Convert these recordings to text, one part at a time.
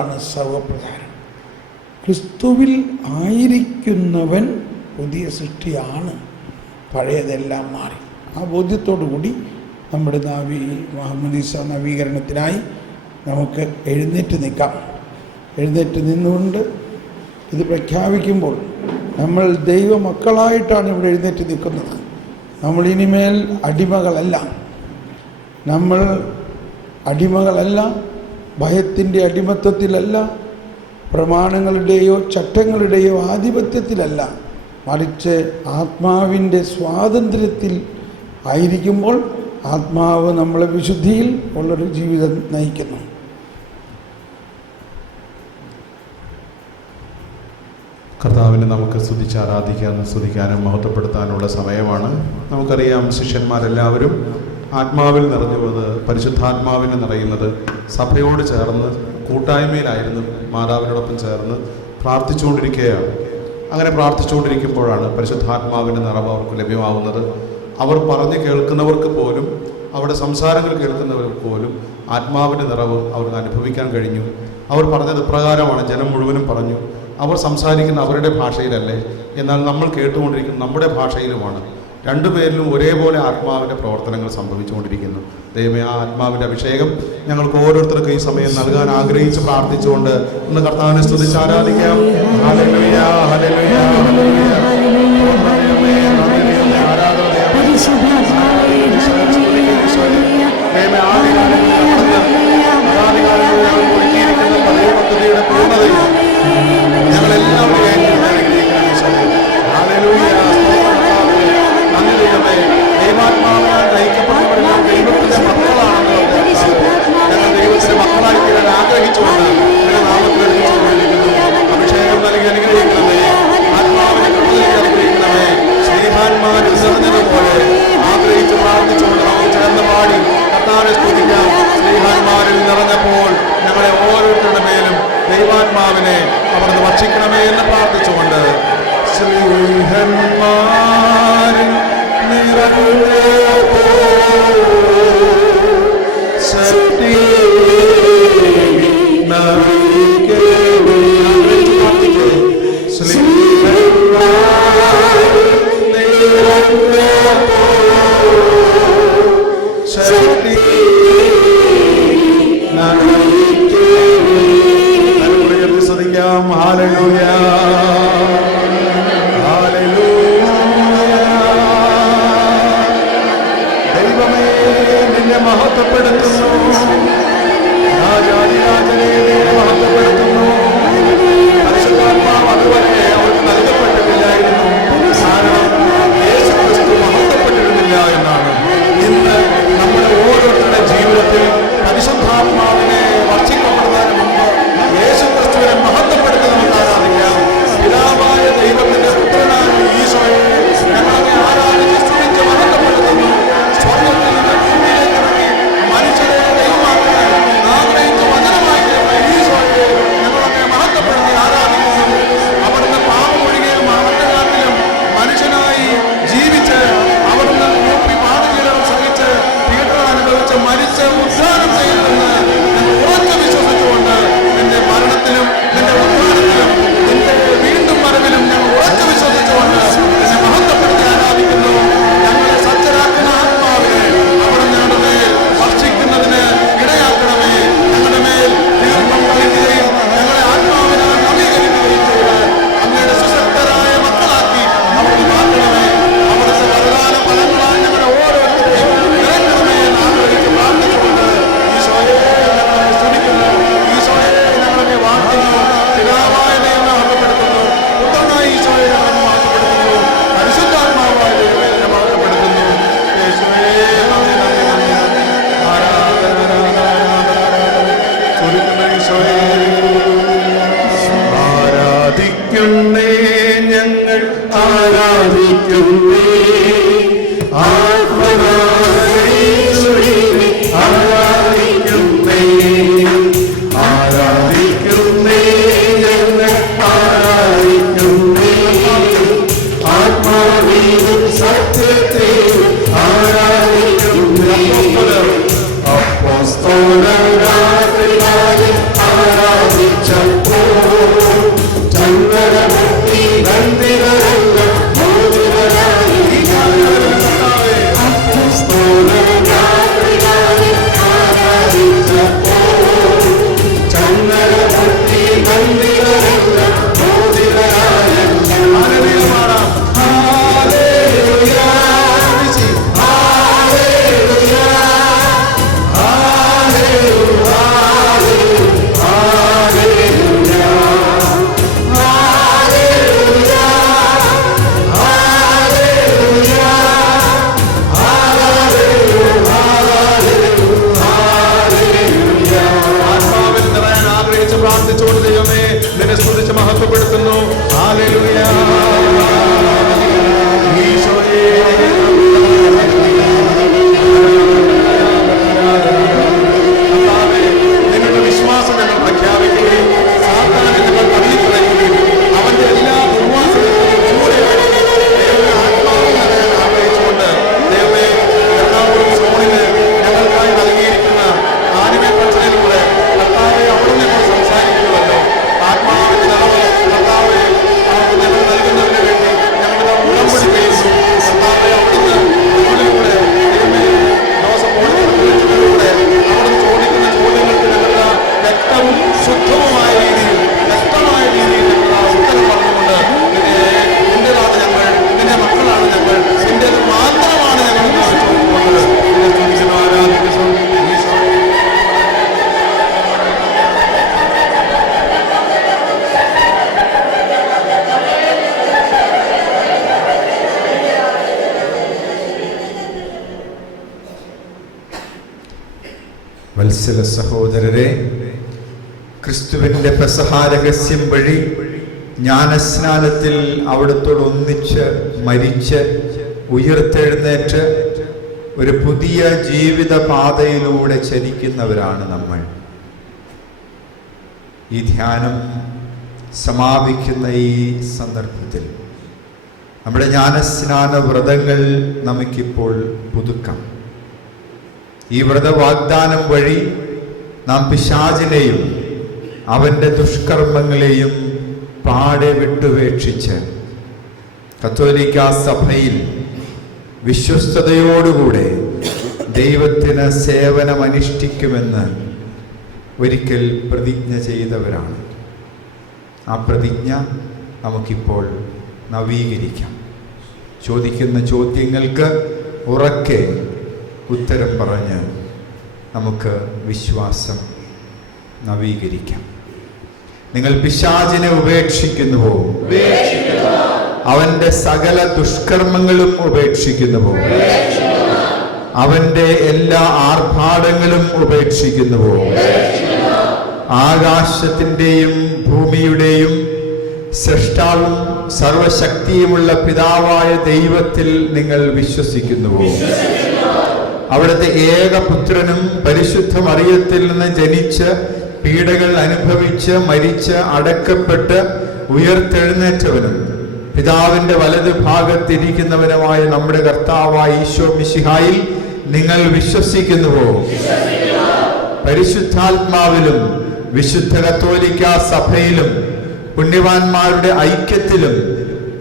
ആണ് സർവപ്രധാനം. ക്രിസ്തുവിൽ ആയിരിക്കുന്നവൻ പുതിയ സൃഷ്ടിയാണ്, പഴയതെല്ലാം മാറി. ആ ബോധ്യത്തോടു കൂടി നമ്മുടെ മുഹമ്മദീസ നവീകരണത്തിനായി നമുക്ക് എഴുന്നേറ്റ് നിൽക്കാം. എഴുന്നേറ്റ് നിന്നുകൊണ്ട് ഇത് പ്രഖ്യാപിക്കുമ്പോൾ നമ്മൾ ദൈവമക്കളായിട്ടാണ് ഇവിടെ എഴുന്നേറ്റ് നിൽക്കുന്നത്. നമ്മൾ ഇനിമേൽ അടിമകളല്ല. നമ്മൾ അടിമകളല്ല, ഭയത്തിൻ്റെ അടിമത്തത്തിലല്ല, പ്രമാണങ്ങളുടെയോ ചട്ടങ്ങളുടെയോ ആധിപത്യത്തിലല്ല, മറിച്ച് ആത്മാവിൻ്റെ സ്വാതന്ത്ര്യത്തിൽ ആയിരിക്കുമ്പോൾ ആത്മാവ് നമ്മളെ വിശുദ്ധിയിൽ ഉള്ളൊരു ജീവിതം നയിക്കുന്നു. കർത്താവിനെ നമുക്ക് സ്തുതിച്ച് സ്തുതിക്കാനും മഹത്വപ്പെടുത്താനുള്ള സമയമാണ്. നമുക്കറിയാം, ശിഷ്യന്മാരെല്ലാവരും ആത്മാവിൽ നിറഞ്ഞത്, പരിശുദ്ധാത്മാവിന് നിറയുന്നത് സഭയോട് ചേർന്ന് കൂട്ടായ്മയിലായിരുന്നു, മാതാവിനോടൊപ്പം ചേർന്ന് പ്രാർത്ഥിച്ചുകൊണ്ടിരിക്കുകയാണ്. അങ്ങനെ പ്രാർത്ഥിച്ചുകൊണ്ടിരിക്കുമ്പോഴാണ് പരിശുദ്ധാത്മാവിൻ്റെ നിറവ് അവർക്ക് ലഭ്യമാവുന്നത്. അവർ പറഞ്ഞ് കേൾക്കുന്നവർക്ക് പോലും, അവിടെ സംസാരങ്ങൾ കേൾക്കുന്നവർക്ക് പോലും ആത്മാവിൻ്റെ നിറവ് അവർക്ക് അനുഭവിക്കാൻ കഴിഞ്ഞു. അവർ പറഞ്ഞത് ഇപ്രകാരമാണ്, ജനം മുഴുവനും പറഞ്ഞു. അവർ സംസാരിക്കുന്ന അവരുടെ ഭാഷയിലല്ലേ, എന്നാൽ നമ്മൾ കേട്ടുകൊണ്ടിരിക്കുന്ന നമ്മുടെ ഭാഷയിലുമാണ്. രണ്ടുപേരിലും ഒരേപോലെ ആത്മാവിൻ്റെ പ്രവർത്തനങ്ങൾ സംഭവിച്ചുകൊണ്ടിരിക്കുന്നു. ദൈവമേ, ആ ആത്മാവിൻ്റെ അഭിഷേകം ഞങ്ങൾക്ക് ഓരോരുത്തർക്കും ഈ സമയം നൽകാൻ ആഗ്രഹിച്ച് പ്രാർത്ഥിച്ചുകൊണ്ട് ഇന്ന് കർത്താവിനെ സ്തുതിച്ച് ആരാധിക്കാം. ഹല്ലേലൂയ, ഹല്ലേലൂയ, ഹല്ലേലൂയ. സ്നേഹാന്മാരിൽ നിറഞ്ഞപ്പോൾ ഞങ്ങളെ ഓരോരുത്തരുടെ മേലും ദൈവാത്മാവിനെ അവിടുന്ന് വർഷിക്കണമേ എന്ന് പ്രാർത്ഥിച്ചുകൊണ്ട് സ്നേഹന്മാരിൽ Apostol മഹത്വപ്പെടുത്തുന്നു. ഹല്ലേലൂയ. ഈശോയേ നിങ്ങളുടെ വിശ്വാസം ഞങ്ങൾ പ്രഖ്യാപിക്കുകയും സാത്താനെ ഞങ്ങൾ തള്ളിക്കളയുകയും അവന്റെ എല്ലാ ദുർവാസനത്തിനും ആത്മാവിനെ ആഗ്രഹിച്ചുകൊണ്ട് ദൈവമേ എറണാകുളം സോണില് ഞങ്ങൾക്കായി നൽകിയിരിക്കുന്ന ആനിമേ പദ്ധതിയിലൂടെ കർത്താവെ അവിടുന്ന് ഞങ്ങൾ സംസാരിക്കുന്നുവല്ലോ. ആത്മാവിന്റെ നിറവ് കർത്താവെ ഞങ്ങൾ നൽകുന്നതിന് വേണ്ടി ഞങ്ങളുടെ ഉടമ്പടി ചെയ്യുന്നു. കർത്താവെ അവിടുന്ന് ഞങ്ങളിലൂടെ ദൈവമേ ജോസഫ് ഓടിക്കുന്നതിലൂടെ അവിടുന്ന് ചോദിക്കുന്ന ചോദ്യങ്ങൾക്ക് ഞങ്ങളുടെ വ്യക്തവും ശുദ്ധവുമായ രീതിയിൽ വ്യക്തമായ രീതിയിൽ ഞങ്ങൾ ഉത്തരം പറഞ്ഞുകൊണ്ട് നിന്റേതാണ് ഞങ്ങൾ, നിന്റെ മക്കളാണ് ഞങ്ങൾ, നിന്റേത് മാത്രമാണ് ഞങ്ങൾ ചോദിച്ചുകൊണ്ട് സ്തുതിക്കുന്നു, ആരാധിക്കുന്നു. വത്സല സഹോദരരെ, ക്രിസ്തുവിൻ്റെ പെസഹാരഹസ്യം വഴി ജ്ഞാനസ്നാനത്തിൽ അവിടുത്തോട് ഒന്നിച്ച് മരിച്ച് ഉയർത്തെഴുന്നേറ്റ് ഒരു പുതിയ ജീവിത പാതയിലൂടെ ചരിക്കുന്നവരാണ് നമ്മൾ. ഈ ധ്യാനം സമാപിക്കുന്ന ഈ സന്ദർഭത്തിൽ നമ്മുടെ ജ്ഞാനസ്നാന വ്രതങ്ങൾ നമുക്കിപ്പോൾ പുതുക്കാം. ഈ വ്രതവാഗ്ദാനം വഴി നാം പിശാചിനെയും അവൻ്റെ ദുഷ്കർമ്മങ്ങളെയും പാടെ വിട്ടുപേക്ഷിച്ച് കത്തോലിക്ക സഭയിൽ വിശ്വസ്തയോടുകൂടെ ദൈവത്തിന് സേവനമനുഷ്ഠിക്കുമെന്ന് ഒരിക്കൽ പ്രതിജ്ഞ ചെയ്തവരാണ്. ആ പ്രതിജ്ഞ നമുക്കിപ്പോൾ നവീകരിക്കാം. ചോദിക്കുന്ന ചോദ്യങ്ങൾക്ക് ഉറക്കെ ഉത്തരം പറഞ്ഞ് നമുക്ക് വിശ്വാസം നവീകരിക്കാം. നിങ്ങൾ പിശാചിനെ ഉപേക്ഷിക്കുന്നുവോ? അവന്റെ സകല ദുഷ്കർമ്മങ്ങളും ഉപേക്ഷിക്കുന്നുവോ? അവന്റെ എല്ലാ ആർഭാടങ്ങളും ഉപേക്ഷിക്കുന്നുവോ? ആകാശത്തിൻ്റെയും ഭൂമിയുടെയും സൃഷ്ടാവും സർവശക്തിയുമുള്ള പിതാവായ ദൈവത്തിൽ നിങ്ങൾ വിശ്വസിക്കുന്നുവോ? അവിടുത്തെ ഏകപുത്രനും പരിശുദ്ധ മറിയത്തിൽ നിന്ന് ജനിച്ച് പീഡകൾ അനുഭവിച്ച് മരിച്ച് അടക്കപ്പെട്ട് ഉയർത്തെഴുന്നേറ്റവനും പിതാവിന്റെ വലത് ഭാഗത്തിരിക്കുന്നവനുമായ നമ്മുടെ കർത്താവായ ഈശോ മിശിഹായിൽ നിങ്ങൾ വിശ്വസിക്കുന്നുവോ? പരിശുദ്ധാത്മാവിലും വിശുദ്ധ കത്തോലിക്ക സഭയിലും പുണ്യവാന്മാരുടെ ഐക്യത്തിലും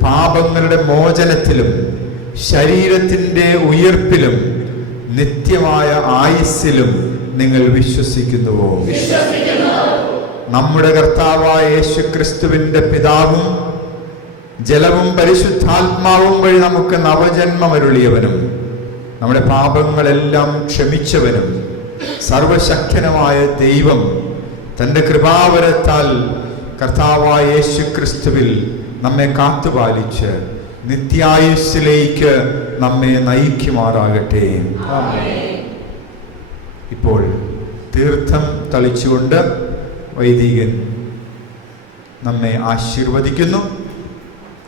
പാപങ്ങളുടെ മോചനത്തിലും ശരീരത്തിന്റെ ഉയർപ്പിലും നിത്യമായ ആയുസ്സിലും നിങ്ങൾ വിശ്വസിക്കുന്നുവോ? നമ്മുടെ കർത്താവായ യേശുക്രിസ്തുവിന്റെ പിതാവും ജലവും പരിശുദ്ധാത്മാവും വഴി നമുക്ക് നവജന്മമരുളിയവനും നമ്മുടെ പാപങ്ങളെല്ലാം ക്ഷമിച്ചവനും സർവശക്തനുമായ ദൈവം തൻ്റെ കൃപാവരത്താൽ കർത്താവായ യേശുക്രിസ്തുവിൽ നമ്മെ കാത്തുപാലിച്ച് നിത്യായുസ്സിലേക്ക് നമ്മെ നയിക്കുമാറാകട്ടെ. ഇപ്പോൾ തീർത്ഥം തളിച്ചുകൊണ്ട് വൈദികൻ നമ്മെ ആശീർവദിക്കുന്നു.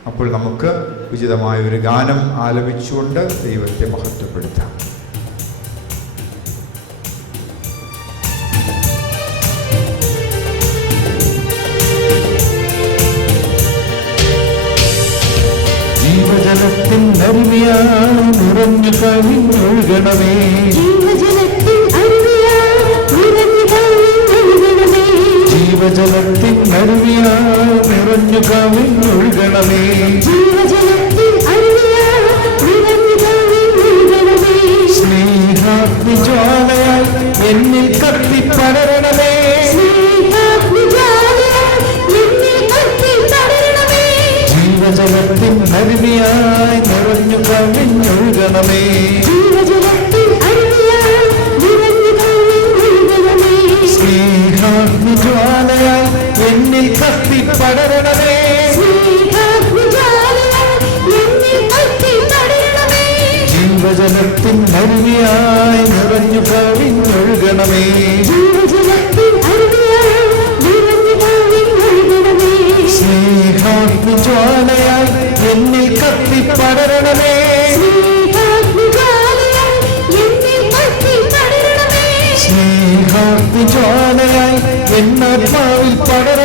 അപ്പോൾ നമുക്ക് ഉചിതമായ ഒരു ഗാനം ആലപിച്ചുകൊണ്ട് ദൈവത്തെ മഹത്വപ്പെടുത്താം. ജീവജലത്തിൻ അരുവിയായി നിറഞ്ഞു കവിഞ്ഞൊഴുകണമേ, ജീവജലത്തിൻ അരുവിയായി നിറഞ്ഞു കവിഞ്ഞൊഴുകണമേ, ജീവജലത്തിൻ അരുവിയായി നിറഞ്ഞു കവിഞ്ഞൊഴുകണമേ, ജീവജലത്തിൻ അരുവിയായി നിറഞ്ഞു കവിഞ്ഞൊഴുകണമേ, സ്നേഹാഗ്നിജ്വാലയായി എന്നിൽ കത്തിപ്പടരണമേ, ജീവജലത്തിൻ അരുവിയായി നിറഞ്ഞു കവിഞ്ഞൊഴുകണമേ, ജീവജലത്തിൻ അരുവിയായി നിറഞ്ഞു കവിഞ്ഞൊഴുകണമേ, സ്നേഹാഗ്നിജ്വാലയായി എന്നിൽ കത്തിപ്പടരണമേ, ജീവജലത്തിൻ അരുവിയായി നിറഞ്ഞു കവിഞ്ഞൊഴുകണമേ, ജീവജലത്തിൻ അരുവിയായി നിറഞ്ഞു കവിഞ്ഞൊഴുകണമേ,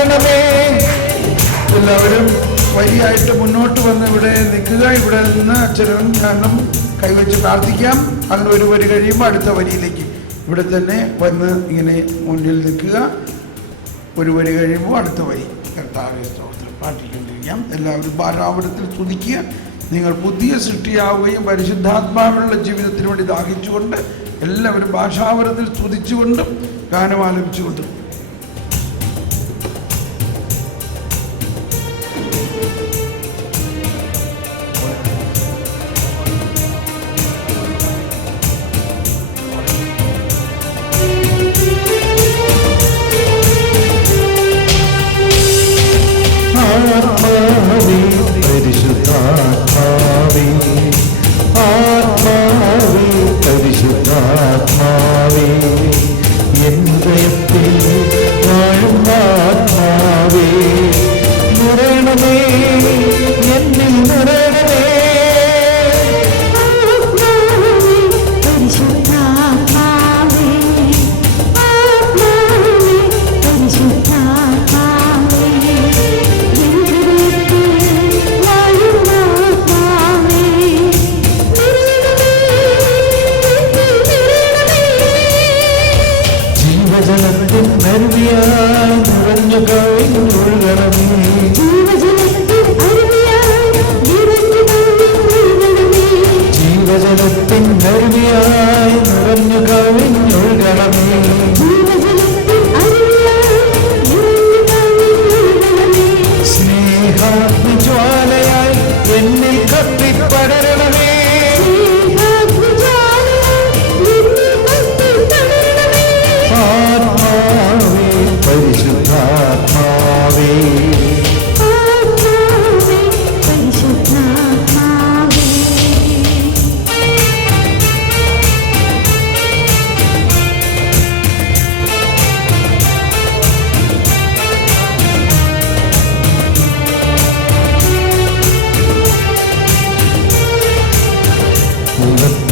പടരണമേ. എല്ലാവരും വരിയായിട്ട് മുന്നോട്ട് വന്ന് ഇവിടെ നിൽക്കുക. ഇവിടെ നിന്ന് അച്ഛനും ഞാനും കൈവച്ച് പ്രാർത്ഥിക്കാം. അങ്ങനെ ഒരു വരി കഴിയുമ്പോൾ അടുത്ത വരിയിലേക്ക് ഇവിടെ തന്നെ വന്ന് ഇങ്ങനെ മുന്നിൽ നിൽക്കുക. ഒരു വരി കഴിയുമ്പോൾ അടുത്ത വരി. കർത്താവേ സ്തോത്രം. പ്രാർത്ഥിക്കൊണ്ടിരിക്കാം. എല്ലാവരും ഭാരാവരത്തിൽ സ്തുതിക്കുക. നിങ്ങൾ പുതിയ സൃഷ്ടിയാവുകയും പരിശുദ്ധാത്മാവിനുള്ള ജീവിതത്തിന് വേണ്ടി ദാഹിച്ചുകൊണ്ട് എല്ലാവരും ഭാഷാവരത്തിൽ സ്തുതിച്ചുകൊണ്ടും ഗാനം ആലപിച്ചുകൊണ്ടും ആത്മാവേ പരിശുദ്ധാത്മാവേ, ആത്മാവേ പരിശുദ്ധാത്മാവേ, എൻ ഹൃദയത്തിൽ വാഴുന്ന ആത്മാവേ, നിറയണമേ, എന്നിൽ നിറയണമേ. ജീവജലത്തിൻ അരുവിയായി നിറഞ്ഞു കവിഞ്ഞൊഴുകണമേ, ജീവജലത്തിൻ അരുവിയായി നിറഞ്ഞു കവിഞ്ഞൊഴുകണമേ. സ്നേഹാഗ്നിജ്വാലയായി എന്നിൽ കത്തിപ്പടരണമേ, ആത്മാവേ പരിശുദ്ധാത്മാവേ.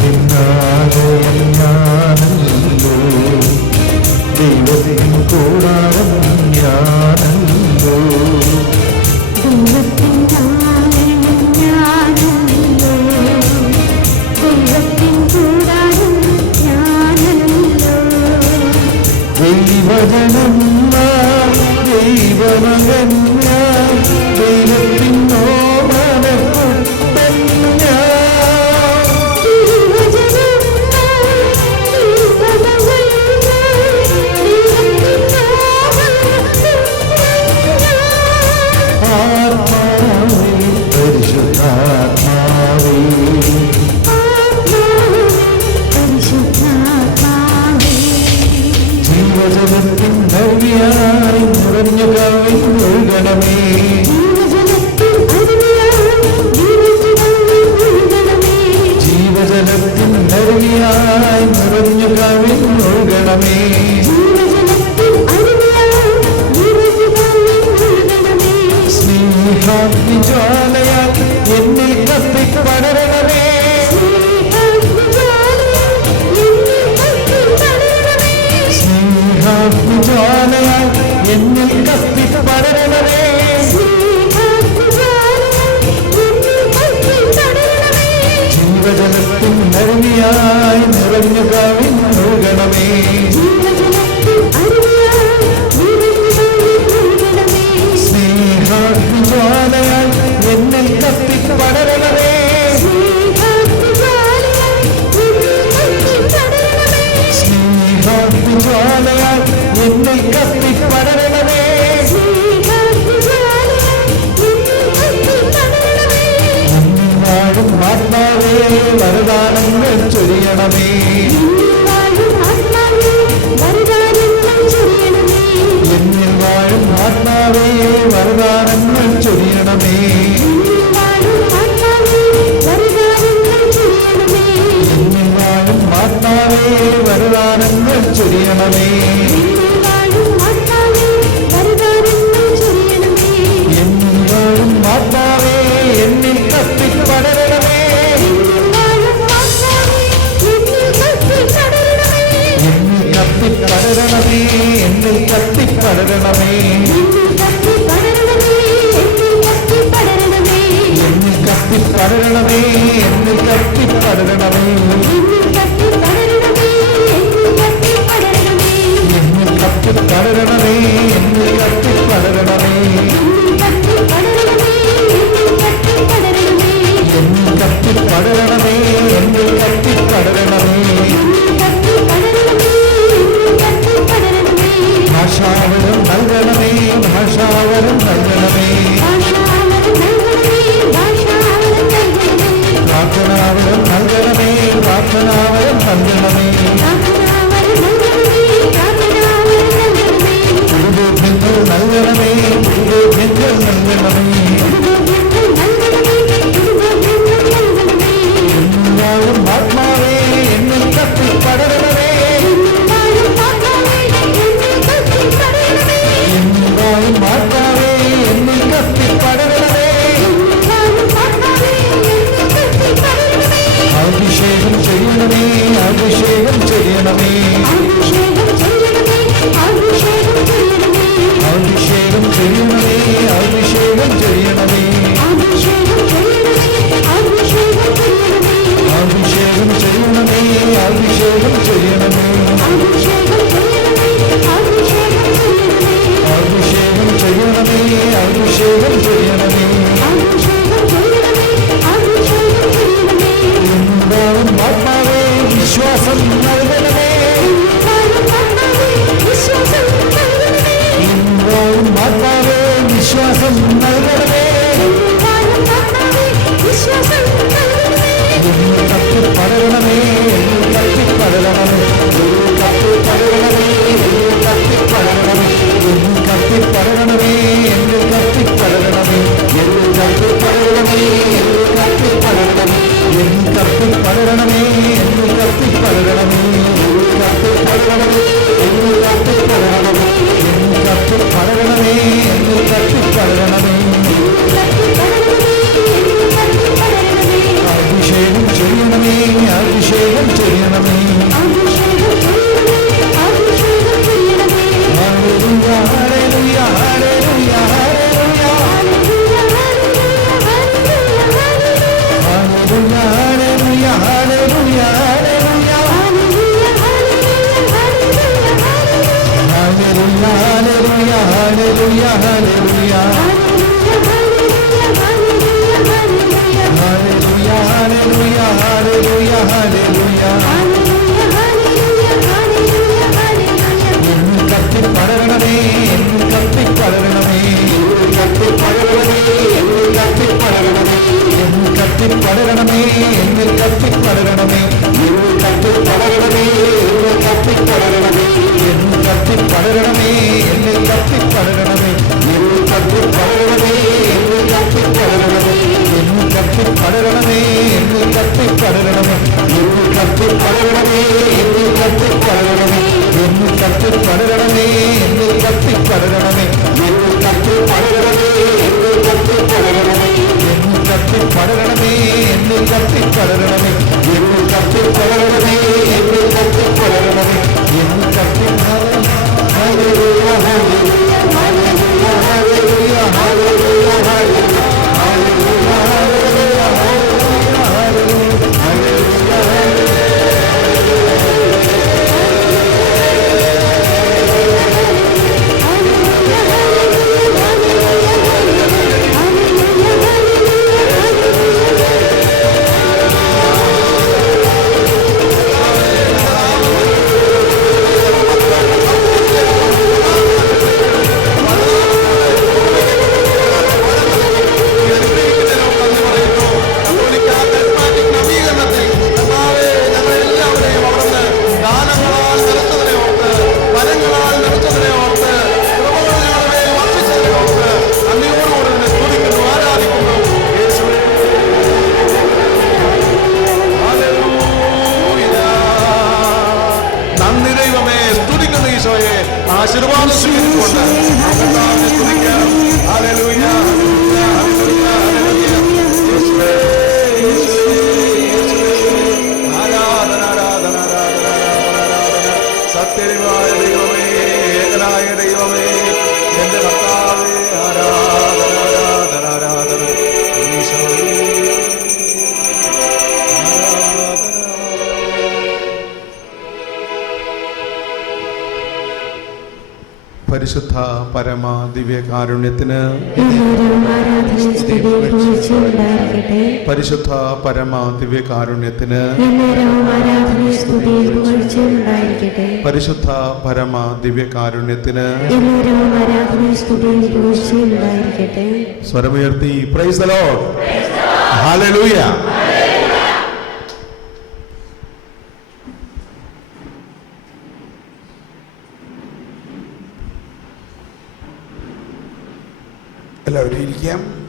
ദൈവത്തിനാലയം ഞാനല്ലോ, ദൈവത്തിൻ കൂടാരം ഞാനല്ലോ, ദൈവജനം ഞാൻ, ദൈവമകൻ ഞാൻ, ദൈവത്തിൻ ഓമനക്കുട്ടൻ ഞാൻ. ആത്മാവേ പരിശുദ്ധാത്മാവേ, ജീവജലത്തിൻ നദിയായി നിറഞ്ഞു കവിഞ്ഞൊഴുകണമേ, ജീവജലത്തിൻ നദിയായി നിറഞ്ഞു കവിഞ്ഞൊഴുകണമേ. സ്നേഹാഗ്നിജ്വാലയായി എന്നിൽ കത്തിപ്പടരണമേ, സ്നേഹാഗ്നിജ്വാലയായി എന്നിൽ കത്തിപ്പടരണമേ, ജീവജലത്തിൻ അരുവിയായി നിറഞ്ഞു കവിഞ്ഞൊഴുകണമേ, സ്നേഹാഗ്നിജ്വാലയായി എന്നിൽ കത്തിപ്പടരണമേ, സ്നേഹാഗ്നിജ്വാലയായി എന്നിൽ കത്തിപ്പടരണമേ. എന്നിൽ വാഴും ആത്മാവേ വരദാനങ്ങൾ ചൊരിയണമേ, എന്നിൽ വാഴും ആത്മാവേ വരദാനങ്ങൾ ചൊരിയണമേ, എന്നിൽ വാഴും ആത്മാവേ വരദാനങ്ങൾ ചൊരിയണമേ, എന്നിൽ വാഴും ആത്മാവേ എന്നിൽ കത്തിപ്പടരണമേ, എന്നിൽ കത്തിപ്പടരണമേ, എന്നിൽ കത്തിപ്പടരണമേ, പടരണമേ എന്നിൽ കത്തി പടരണമേ എന്നിൽ കത്തി പടരണമേ എന്നിൽ കത്തി പടരണമേ എന്നിൽ കത്തി പടരണമേ എന്നിൽ കത്തി പടരണമേ ഭാഷാവരം നൽകണമേ ഭാഷാവരം നൽകണമേ പ്രാർത്ഥനാവരം നൽകണമേ പ്രാർത്ഥനാവരം നൽകണമേ ഗുരുബോധ്യങ്ങൾ നൽകണമേ ഗുരുബോധ്യങ്ങൾ നൽകണമേ എന്നാലും ആത്മാവേ എന്നിൽ കത്തി പടരണമേ എന്നാലും ആത്മാവേ എന്നിൽ കത്തി പടരണമേ അഭിഷേകം ചെയ്യണമേ അഭിഷേകം ചെയ്യണമേ അഭിഷേകം ചെയ്യണമേ അഭിഷേകം ചെയ്യണമേ അഭിഷേകം ചെയ്യണമേ അഭിഷേകം ചെയ്യണമേ അഭിഷേകം ചെയ്യണമേ അഭിഷേകം ചെയ്യണമേ അഭിഷേകം ചെയ്യണമേ എന്താവും ആത്മാവേ വിശ്വാസം നൽകണമേ എന്താവും ആത്മാവേ വിശ്വാസം നൽകണമേ എന്നിൽ കത്തി പടരണമേ എന്നിൽ കത്തി പടരണമേ കത്തി പടരണമേ എന്നിൽ കത്തി പടരണമേ എന്നിൽ കത്തി പടരണമേ എന്നിൽ കത്തി പടരണമേ എന്നിൽ കത്തി പടരണമേ എന്നിൽ കത്തി പടരണമേ എന്നിൽ കത്തി പടരണമേ എന്നിൽ കത്തി പടരണമേ എന്നിൽ കത്തി പടരണമേ എന്നിൽ കത്തി പടരണമേ എന്നിൽ കത്തി പടരണമേ എന്നിൽ കത്തി പടരണമേ അഭിഷേകം ചെയ്യണമേ അഭിഷേകം ചെയ്യണമേ ഹല്ലേലൂയ ഹല്ലേലൂയ ഹല്ലേലൂയ ഹല്ലേലൂയ ഹല്ലേലൂയ ഹല്ലേലൂയ ഹല്ലേലൂയ ഹല്ലേലൂയ ഹല്ലേലൂയ ഹല്ലേലൂയ hallelujah Hallelujah, hallelujah, hallelujah, hallelujah. എന്നിൽ കത്തി പടരണമേ എന്നിൽ കത്തി പടരണമേ കത്തി പടരണമേ എന്നിൽ കത്തി പടരണമേ എന്നിൽ കത്തി പടരണമേ എന്നിൽ കത്തി പടരണമേ എന്നിൽ കത്തി പടരണമേ എന്നിൽ കത്തി പടരണമേ എന്നിൽ കത്തി പടരണമേ എന്നിൽ കത്തി പടരണമേ എന്നിൽ കത്തി പരിശുദ്ധ പരമ ദിവ്യകാരുണ്യത്തിന് എന്നേരവും ആരാധനയും സ്തുതിയും പുകഴ്ചയും ഉണ്ടായിരിക്കട്ടെ. പരിശുദ്ധ പരമ ദിവ്യകാരുണ്യത്തിന് എന്നേരവും ആരാധനയും സ്തുതിയും പുകഴ്ചയും ഉണ്ടായിരിക്കട്ടെ. പരിശുദ്ധ പരമ ദിവ്യകാരുണ്യത്തിന് എന്നേരവും ആരാധനയും സ്തുതിയും പുകഴ്ചയും ഉണ്ടായിരിക്കട്ടെ. സ്വരമുയർത്തി പ്രൈസ് ദി ലോർഡ്. ഹല്ലേലൂയ. എല്ലാവരും ഇരിക്കാം.